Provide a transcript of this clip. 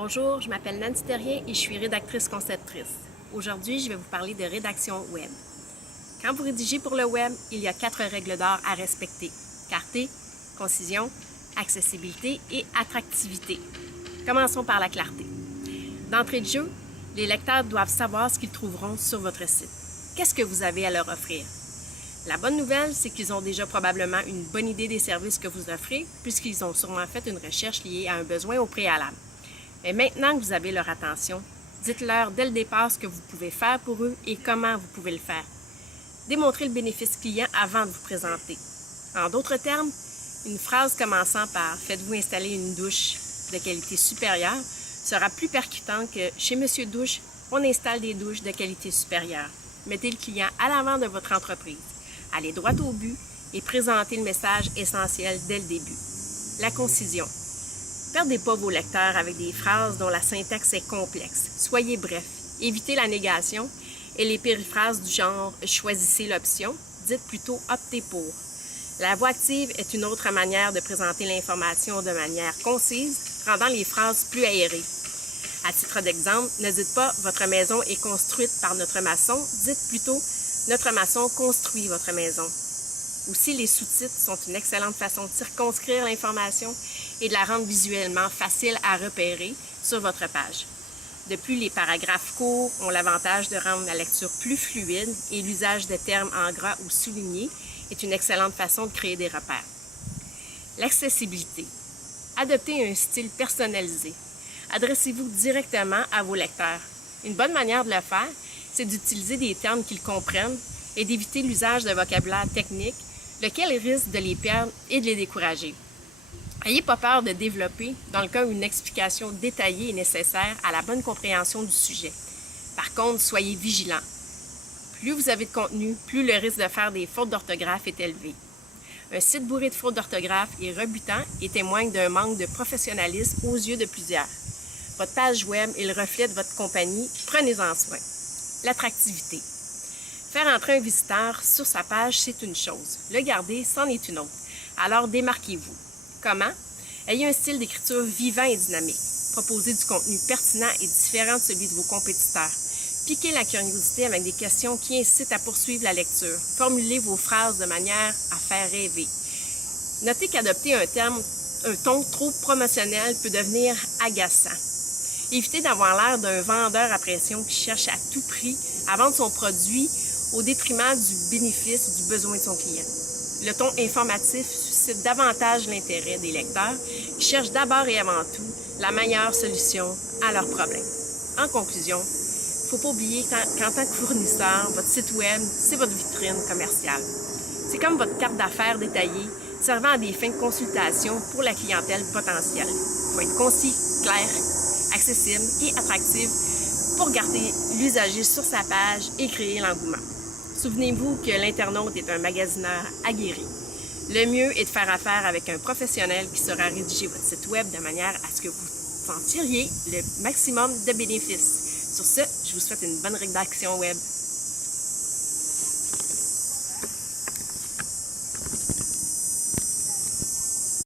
Bonjour, je m'appelle Nancy Terrien et je suis rédactrice-conceptrice. Aujourd'hui, je vais vous parler de rédaction web. Quand vous rédigez pour le web, il y a 4 règles d'or à respecter. Clarté, concision, accessibilité et attractivité. Commençons par la clarté. D'entrée de jeu, les lecteurs doivent savoir ce qu'ils trouveront sur votre site. Qu'est-ce que vous avez à leur offrir? La bonne nouvelle, c'est qu'ils ont déjà probablement une bonne idée des services que vous offrez, puisqu'ils ont sûrement fait une recherche liée à un besoin au préalable. Mais maintenant que vous avez leur attention, dites-leur dès le départ ce que vous pouvez faire pour eux et comment vous pouvez le faire. Démontrez le bénéfice client avant de vous présenter. En d'autres termes, une phrase commençant par « Faites-vous installer une douche de qualité supérieure » sera plus percutante que « Chez Monsieur Douche, on installe des douches de qualité supérieure ». Mettez le client à l'avant de votre entreprise. Allez droit au but et présentez le message essentiel dès le début. La concision. Perdez pas vos lecteurs avec des phrases dont la syntaxe est complexe. Soyez bref. Évitez la négation et les périphrases du genre « choisissez l'option », dites plutôt « optez pour ». La voix active est une autre manière de présenter l'information de manière concise, rendant les phrases plus aérées. À titre d'exemple, ne dites pas « Votre maison est construite par notre maçon », dites plutôt « Notre maçon construit votre maison ». Aussi, les sous-titres sont une excellente façon de circonscrire l'information et de la rendre visuellement facile à repérer sur votre page. De plus, les paragraphes courts ont l'avantage de rendre la lecture plus fluide et l'usage de termes en gras ou soulignés est une excellente façon de créer des repères. L'accessibilité. Adoptez un style personnalisé. Adressez-vous directement à vos lecteurs. Une bonne manière de le faire, c'est d'utiliser des termes qu'ils comprennent et d'éviter l'usage de vocabulaire technique, lequel risque de les perdre et de les décourager. N'ayez pas peur de développer, dans le cas où une explication détaillée est nécessaire à la bonne compréhension du sujet. Par contre, soyez vigilants. Plus vous avez de contenu, plus le risque de faire des fautes d'orthographe est élevé. Un site bourré de fautes d'orthographe est rebutant et témoigne d'un manque de professionnalisme aux yeux de plusieurs. Votre page web est le reflet de votre compagnie, prenez-en soin. L'attractivité. Faire entrer un visiteur sur sa page, c'est une chose. Le garder, c'en est une autre. Alors, démarquez-vous. Comment? Ayez un style d'écriture vivant et dynamique. Proposez du contenu pertinent et différent de celui de vos compétiteurs. Piquez la curiosité avec des questions qui incitent à poursuivre la lecture. Formulez vos phrases de manière à faire rêver. Notez qu'adopter un ton trop promotionnel peut devenir agaçant. Évitez d'avoir l'air d'un vendeur à pression qui cherche à tout prix à vendre son produit au détriment du bénéfice et du besoin de son client. Le ton informatif suscite davantage l'intérêt des lecteurs qui cherchent d'abord et avant tout la meilleure solution à leurs problèmes. En conclusion, il ne faut pas oublier qu'en tant que fournisseur, votre site web, c'est votre vitrine commerciale. C'est comme votre carte d'affaires détaillée servant à des fins de consultation pour la clientèle potentielle. Il faut être concis, clair, accessible et attractif pour garder l'usager sur sa page et créer l'engouement. Souvenez-vous que l'internaute est un magasineur aguerri. Le mieux est de faire affaire avec un professionnel qui saura rédiger votre site web de manière à ce que vous en tiriez le maximum de bénéfices. Sur ce, je vous souhaite une bonne rédaction web.